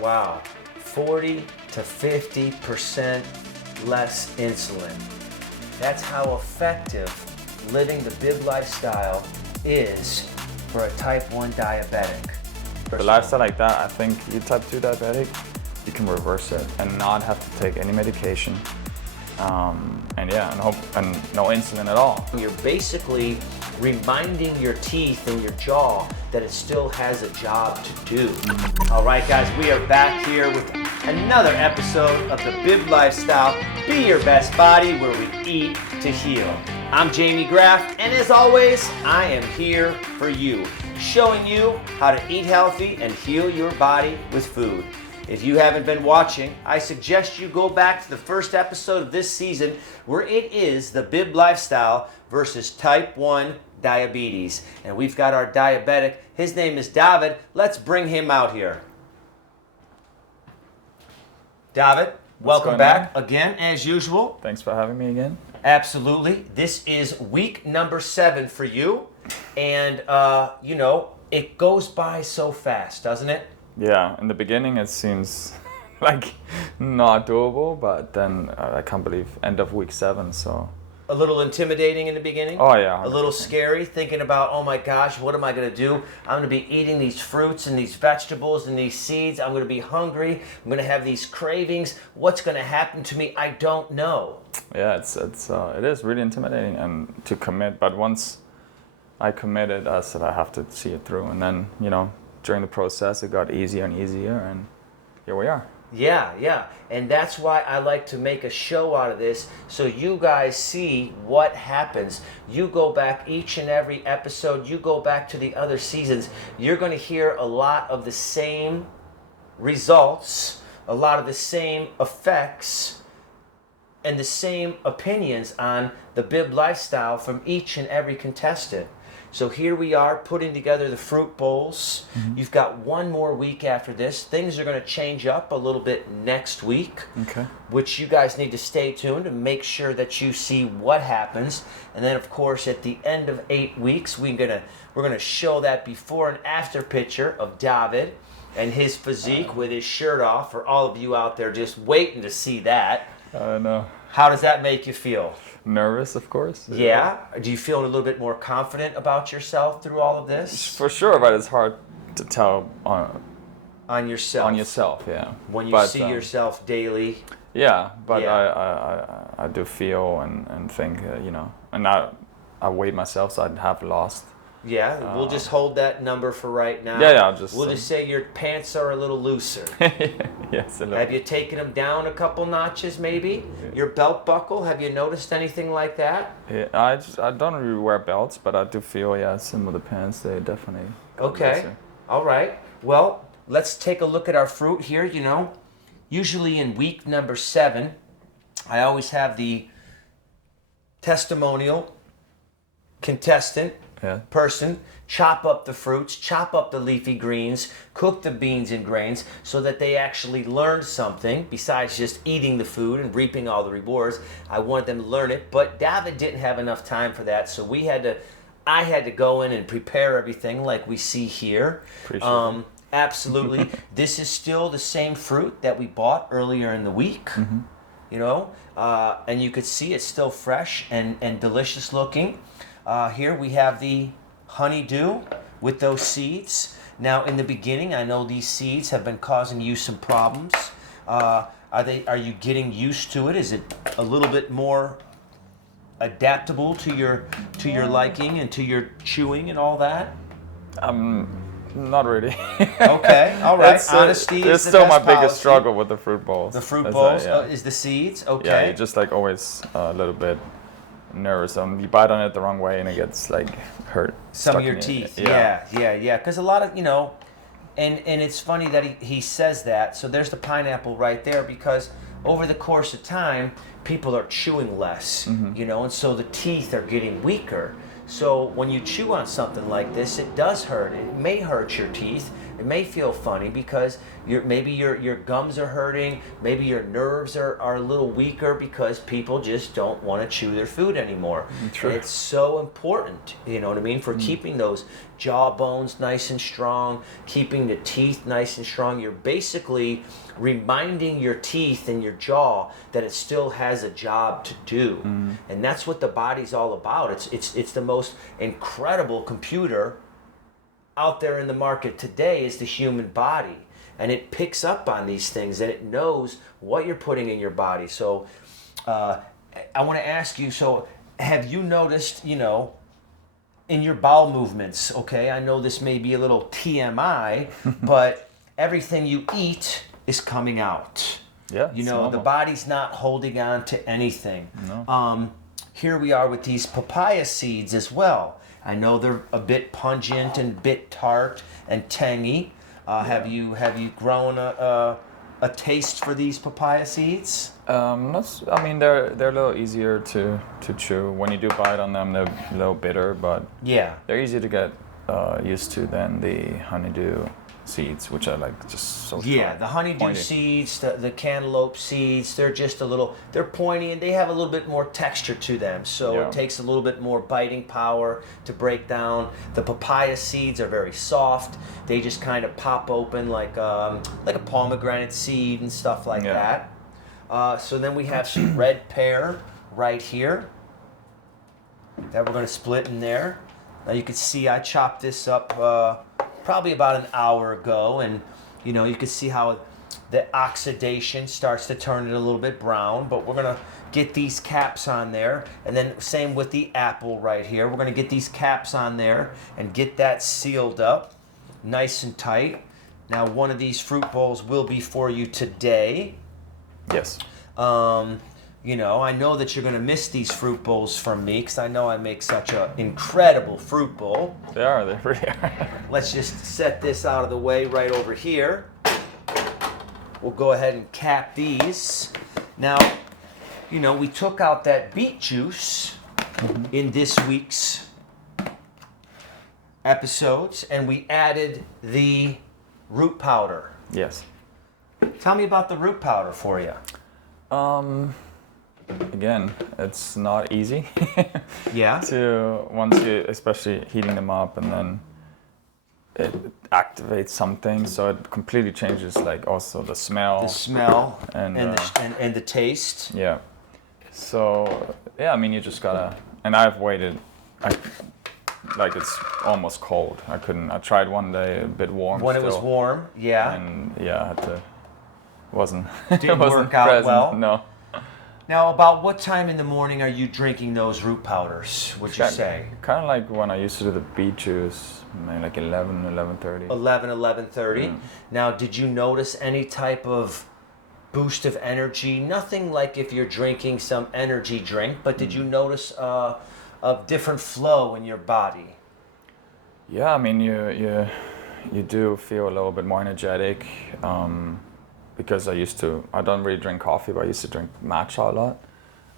Wow, 40 to 50% less insulin. That's how effective living the bib lifestyle is for a type 1 diabetic. A lifestyle like that, I think you type 2 diabetic, you can reverse it and not have to take any medication. And no insulin at all. You're basically reminding your teeth and your jaw that it still has a job to do. All right, guys, we are back here with another episode of the Bib Lifestyle, Be Your Best Body, where we eat to heal. I'm Jamie Graff, and as always, I am here for you, showing you how to eat healthy and heal your body with food. If you haven't been watching, I suggest you go back to the first episode of this season where it is the Bib Lifestyle versus type 1 diabetes. And we've got our diabetic. His name is David. Let's bring him out here. David, welcome back again as usual. Thanks for having me again. Absolutely. This is week number 7 for you. And, it goes by so fast, doesn't it? Yeah, in the beginning it seems like not doable, but then I can't believe end of week 7, so. A little intimidating in the beginning? Oh yeah. 100%. A little scary, thinking about, oh my gosh, what am I going to do? I'm going to be eating these fruits and these vegetables and these seeds. I'm going to be hungry. I'm going to have these cravings. What's going to happen to me? I don't know. Yeah, it is really intimidating and to commit, but once I committed, I said I have to see it through, and then, during the process, it got easier and easier, and here we are. Yeah. And that's why I like to make a show out of this, so you guys see what happens. You go back each and every episode, you go back to the other seasons, you're going to hear a lot of the same results, a lot of the same effects, and the same opinions on the Bib Lifestyle from each and every contestant. So here we are putting together the fruit bowls. Mm-hmm. You've got one more week after this. Things are going to change up a little bit next week, okay, which you guys need to stay tuned and make sure that you see what happens. And then, of course, at the end of 8 weeks, we're gonna show that before and after picture of David and his physique with his shirt off. For all of you out there just waiting to see that. I know. How does that make you feel? Nervous, of course. Yeah? Do you feel a little bit more confident about yourself through all of this? For sure, but it's hard to tell on yourself. On yourself, yeah. When you see yourself daily. Yeah, but yeah. I do feel and think, and I weighed myself, so I'd have lost. Yeah, we'll just hold that number for right now. Yeah, we'll just say your pants are a little looser. Yes, a little. Have you taken them down a couple notches, maybe? Yeah. Your belt buckle, have you noticed anything like that? Yeah, I don't really wear belts, but I do feel, some of the pants, they definitely. Okay, all right. Well, let's take a look at our fruit here. Usually in week number 7, I always have the testimonial contestant. Yeah. Person chop up the fruits, chop up the leafy greens, cook the beans and grains so that they actually learn something besides just eating the food and reaping all the rewards. I wanted them to learn it, but David didn't have enough time for that, so I had to go in and prepare everything like we see here. Appreciate it. Absolutely. This is still the same fruit that we bought earlier in the week. Mm-hmm. And you could see it's still fresh and delicious looking. Here we have the honeydew with those seeds. Now, in the beginning, I know these seeds have been causing you some problems. Are you getting used to it? Is it a little bit more adaptable to your liking and to your chewing and all that? Not really. Okay, all right. Honesty is the still best my biggest policy. Struggle with the fruit bowls. The fruit bowls is the seeds. Okay. Yeah, you're just always a little bit nervous. You bite on it the wrong way and it gets hurt. Some of your teeth. Yeah. Because a lot of and it's funny that he says that. So there's the pineapple right there, because over the course of time, people are chewing less. Mm-hmm. And so the teeth are getting weaker. So when you chew on something like this, it does hurt. It may hurt your teeth, It may feel funny because maybe your gums are hurting, maybe your nerves are a little weaker because people just don't want to chew their food anymore. True. And it's so important, you know what I mean, for keeping those jaw bones nice and strong, keeping the teeth nice and strong. You're basically reminding your teeth and your jaw that it still has a job to do. And that's what the body's all about. It's the most incredible computer out there in the market today is the human body. And it picks up on these things and it knows what you're putting in your body. So I want to ask you, so have you noticed, you know, in your bowel movements, okay, I know this may be a little TMI, but everything you eat is coming out. Yeah, you know, the body's not holding on to anything. No. Here we are with these papaya seeds as well. I know they're a bit pungent and a bit tart and tangy. Have you grown a taste for these papaya seeds? I mean, they're a little easier to chew. When you do bite on them, they're a little bitter, but Yeah. they're easier to get used to than the honeydew seeds, which are like just so Yeah, strong, the honeydew pointy. seeds, the cantaloupe seeds, they're just they're pointy and they have a little bit more texture to them. So Yeah. it takes a little bit more biting power to break down. The papaya seeds are very soft. They just kind of pop open like a pomegranate seed and stuff like Yeah. that. So then we have some red pear right here that we're going to split in there. Now you can see I chopped this up probably about an hour ago, and you know you can see how the oxidation starts to turn it a little bit brown. But we're gonna get these caps on there, and then same with the apple right here. We're gonna get these caps on there and get that sealed up nice and tight. Now one of these fruit bowls will be for you today. Yes. You know, I know that you're going to miss these fruit bowls from me because I know I make such an incredible fruit bowl. They really are. Let's just set this out of the way right over here. We'll go ahead and cap these. Now, you know, we took out that beet juice in this week's episodes and we added the root powder. Yes. Tell me about the root powder for you. Again, it's not easy Yeah. once you, especially heating them up, and then it activates something, so it completely changes, like also the smell. The smell and the taste. Yeah. So yeah, I mean, you just gotta. And I've waited. Like it's almost cold. I tried one day a bit warm. When it was still, warm, yeah. And yeah, I had to. Wasn't. Didn't it wasn't work out present, well? No. Now, about what time in the morning are you drinking those root powders, would you say? Kind of like when I used to do the beet juice, maybe like 11:30. 11:30. Now, did you notice any type of boost of energy? Nothing like if you're drinking some energy drink, but did you notice a different flow in your body? Yeah, I mean, you do feel a little bit more energetic. Because I don't really drink coffee, but I used to drink matcha a lot,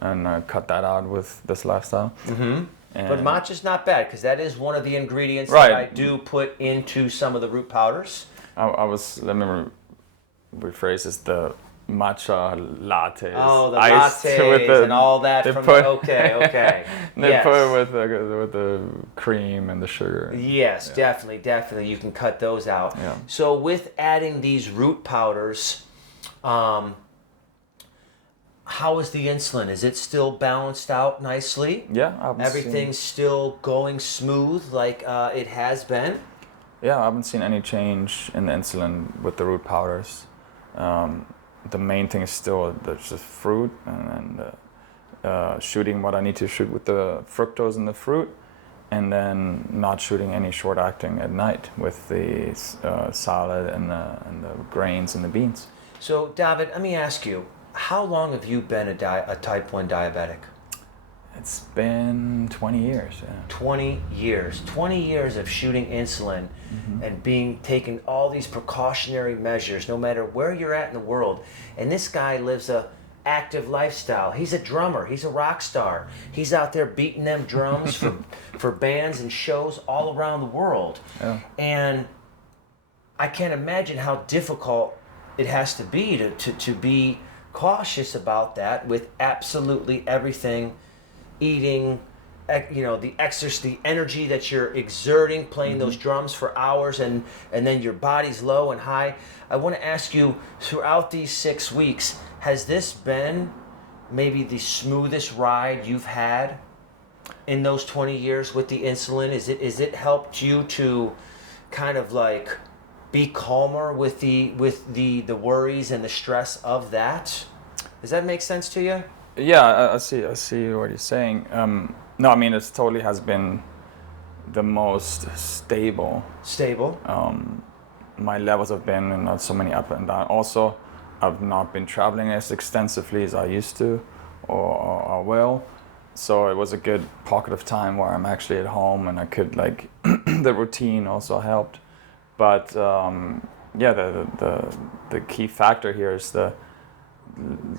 and I cut that out with this lifestyle. Mm-hmm. But matcha's not bad, because that is one of the ingredients Right. that I do put into some of the root powders. Let me rephrase this, the matcha lattes. Oh, the iced lattes and all that from okay. They Yes. put it with the cream and the sugar. Yes, Yeah. definitely. You can cut those out. Yeah. So with adding these root powders, how is the insulin? Is it still balanced out nicely? Yeah, I haven't Everything's still going smooth like it has been? Yeah, I haven't seen any change in the insulin with the root powders. The main thing is still there's the fruit and shooting what I need to shoot with the fructose in the fruit, and then not shooting any short acting at night with the salad and the grains and the beans. So, David, let me ask you, how long have you been a type 1 diabetic? It's been 20 years. Yeah. 20 years. 20 years of shooting insulin and taking all these precautionary measures no matter where you're at in the world. And this guy lives a active lifestyle. He's a drummer. He's a rock star. He's out there beating them drums for bands and shows all around the world. Yeah. And I can't imagine how difficult it has to be to be cautious about that with absolutely everything, eating, the exercise, the energy that you're exerting, playing those drums for hours, and then your body's low and high. I want to ask you, throughout these 6 weeks, has this been maybe the smoothest ride you've had in those 20 years with the insulin? Is it helped you to kind of like be calmer with the worries and the stress of that? Does that make sense to you? Yeah, I see what you're saying. No, I mean, it totally has been the most stable. Stable. My levels have been not so many up and down. Also, I've not been traveling as extensively as I used to or will. So it was a good pocket of time where I'm actually at home and I could like the routine also helped. But the key factor here is the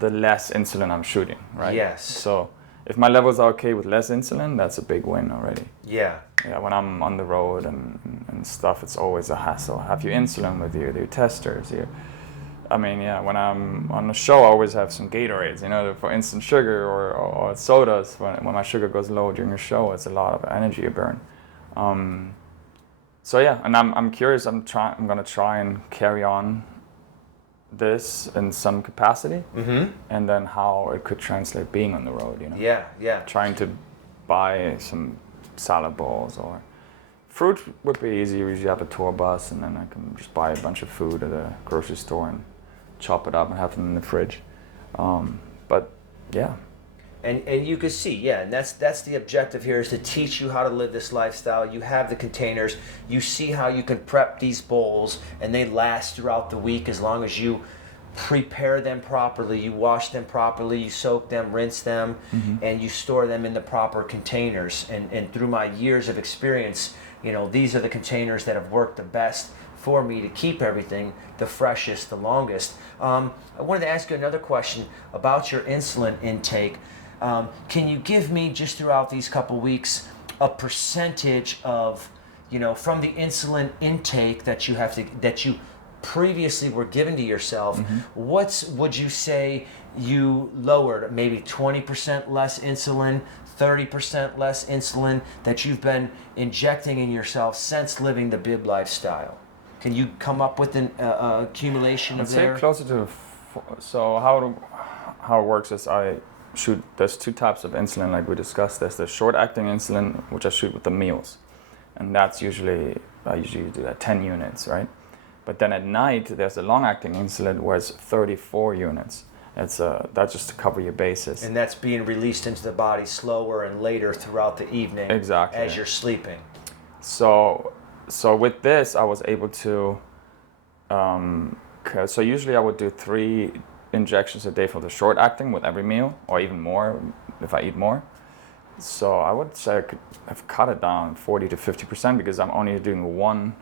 less insulin I'm shooting, right? Yes. So if my levels are okay with less insulin, that's a big win already. Yeah. Yeah, when I'm on the road and stuff, it's always a hassle. Have you insulin with you? Do you testers? When I'm on the show, I always have some Gatorades, for instant sugar or sodas. When my sugar goes low during the show, it's a lot of energy you burn. So yeah, and I'm curious. I'm gonna try and carry on this in some capacity, and then how it could translate being on the road. Yeah. Trying to buy some salad bowls or fruit would be easy. We usually have a tour bus, and then I can just buy a bunch of food at a grocery store and chop it up and have them in the fridge. But yeah. And you can see, and that's the objective here, is to teach you how to live this lifestyle. You have the containers. You see how you can prep these bowls, and they last throughout the week as long as you prepare them properly, you wash them properly, you soak them, rinse them, and you store them in the proper containers. And through my years of experience, these are the containers that have worked the best for me to keep everything the freshest, the longest. I wanted to ask you another question about your insulin intake. Can you give me, just throughout these couple weeks, a percentage of, from the insulin intake that you previously were given to yourself, would you say you lowered? Maybe 20% less insulin, 30% less insulin that you've been injecting in yourself since living the bib lifestyle? Can you come up with an accumulation of there? I'd say closer to. So how it works is I shoot. There's two types of insulin, like we discussed. There's the short-acting insulin, which I shoot with the meals, and I usually do that 10 units, right? But then at night there's a long-acting insulin where it's 34 units. That's just to cover your bases. And that's being released into the body slower and later throughout the evening. Exactly. As you're sleeping. So with this, I was able to. So usually I would do 3 injections a day for the short acting with every meal, or even more if I eat more. So I would say I could have cut it down 40 to 50% because I'm only doing 1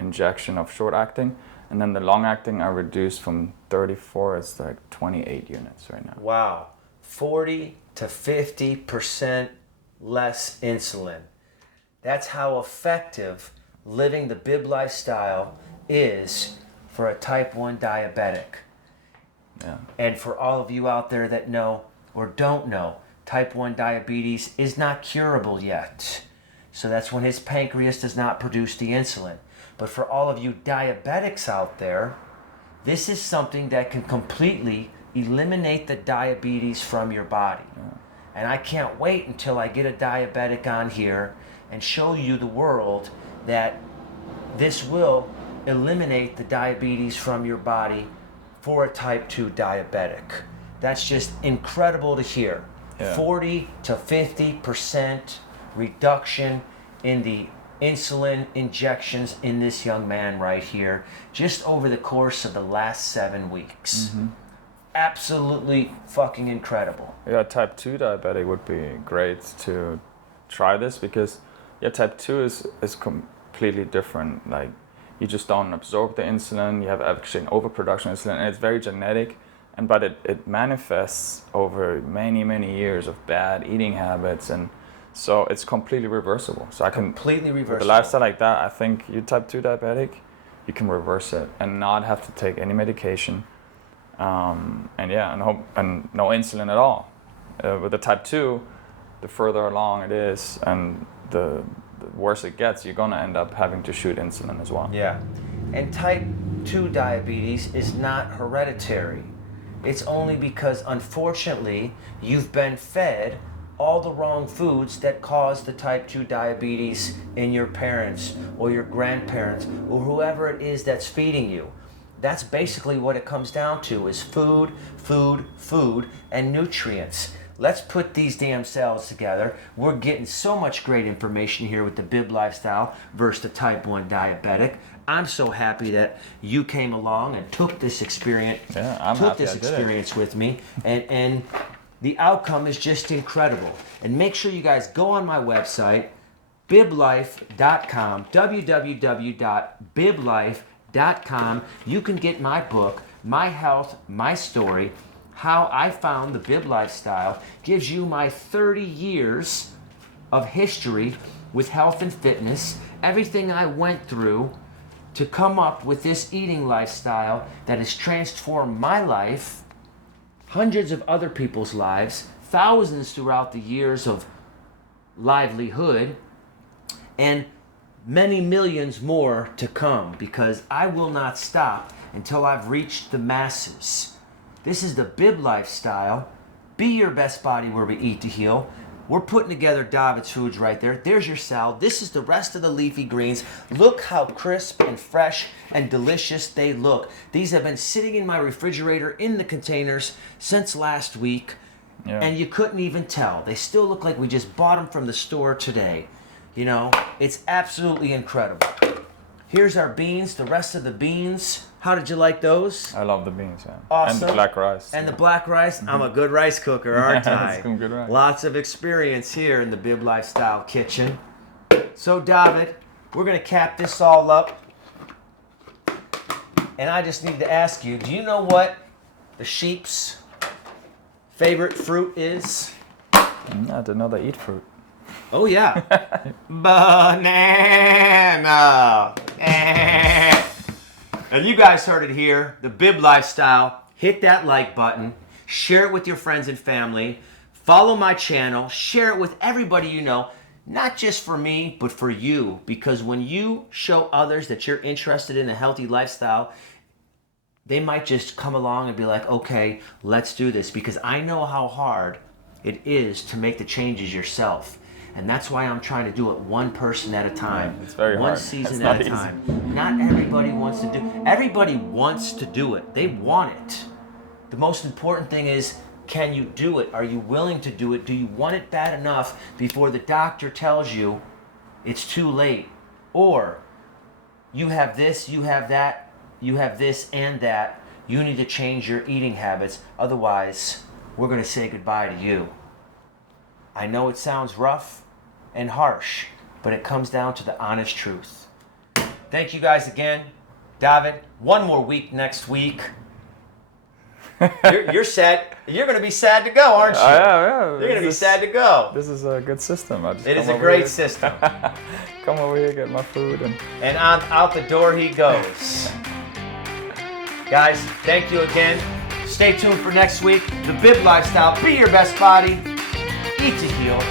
injection of short acting, and then the long acting I reduced from 34. It's like 28 units right now. Wow, 40 to 50% less insulin. That's how effective living the bib lifestyle is for a type 1 diabetic. Yeah. And for all of you out there that know or don't know, type 1 diabetes is not curable yet. So that's when his pancreas does not produce the insulin. But for all of you diabetics out there, this is something that can completely eliminate the diabetes from your body. Yeah. And I can't wait until I get a diabetic on here and show you the world that this will eliminate the diabetes from your body for a type 2 diabetic. That's just incredible to hear. Yeah. 40 to 50% reduction in the insulin injections in this young man right here, just over the course of the last 7 weeks. Absolutely fucking incredible. Yeah, type 2 diabetic would be great to try this because type 2 is completely different. Like, you just don't absorb the insulin, you have actually an overproduction of insulin, and it's very genetic, but it manifests over many, many years of bad eating habits, and so it's completely reversible. So I can, completely reversible. with a lifestyle like that, I think you're type 2 diabetic, you can reverse it and not have to take any medication. And no insulin at all. With the type 2, the further along it is and the worse it gets, you're gonna end up having to shoot insulin as well. Yeah. And type 2 diabetes is not hereditary. It's only because, unfortunately, you've been fed all the wrong foods that cause the type 2 diabetes in your parents or your grandparents or whoever it is that's feeding you. That's basically what it comes down to, is food, food, food, and nutrients. Let's put these damn cells together. We're getting so much great information here with the Bib Lifestyle versus the type 1 diabetic. I'm so happy that you came along and took this experience, with me, and the outcome is just incredible. And make sure you guys go on my website, biblife.com, www.biblife.com. You can get my book, My Health, My Story, How I Found the Bib Lifestyle. Gives you my 30 years of history with health and fitness, everything I went through to come up with this eating lifestyle that has transformed my life, hundreds of other people's lives, thousands throughout the years of livelihood, and many millions more to come, because I will not stop until I've reached the masses. This is the Bib Lifestyle. Be your best body where we eat to heal. We're putting together Diabetics foods right there. There's your salad. This is the rest of the leafy greens. Look how crisp and fresh and delicious they look. These have been sitting in my refrigerator in the containers since last week, and you couldn't even tell. They still look like we just bought them from the store today. You know, it's absolutely incredible. Here's our beans, the rest of the beans. How did you like those? I love the beans, yeah. Awesome. And the black rice. And the black rice? I'm a good rice cooker, aren't I? Some good rice. Lots of experience here in the Bib Lifestyle kitchen. So, David, we're going to cap this all up. And I just need to ask you, do you know what the sheep's favorite fruit is? I didn't know they eat fruit. Oh, yeah. Banana. And you guys heard it here, the Bib Lifestyle. Hit that like button. Share it with your friends and family. Follow my channel. Share it with everybody you know. Not just for me, but for you. Because when you show others that you're interested in a healthy lifestyle, they might just come along and be like, okay, let's do this. Because I know how hard it is to make the changes yourself. And that's why I'm trying to do it one person at a time. It's very hard. One season at a time. Not everybody wants to do it. Everybody wants to do it. They want it. The most important thing is, can you do it? Are you willing to do it? Do you want it bad enough before the doctor tells you it's too late? Or you have this, you have that, you have this and that. You need to change your eating habits. Otherwise, we're going to say goodbye to you. I know it sounds rough and harsh, but it comes down to the honest truth. Thank you guys again. David, one more week next week. You're sad. You're going to be sad to go, aren't you? Yeah. You're going to be sad to go. This is a good system. It is a great system. Come over here, get my food. And out the door he goes. Guys, thank you again. Stay tuned for next week. The Bib Lifestyle. Be your best body. Eat to heal.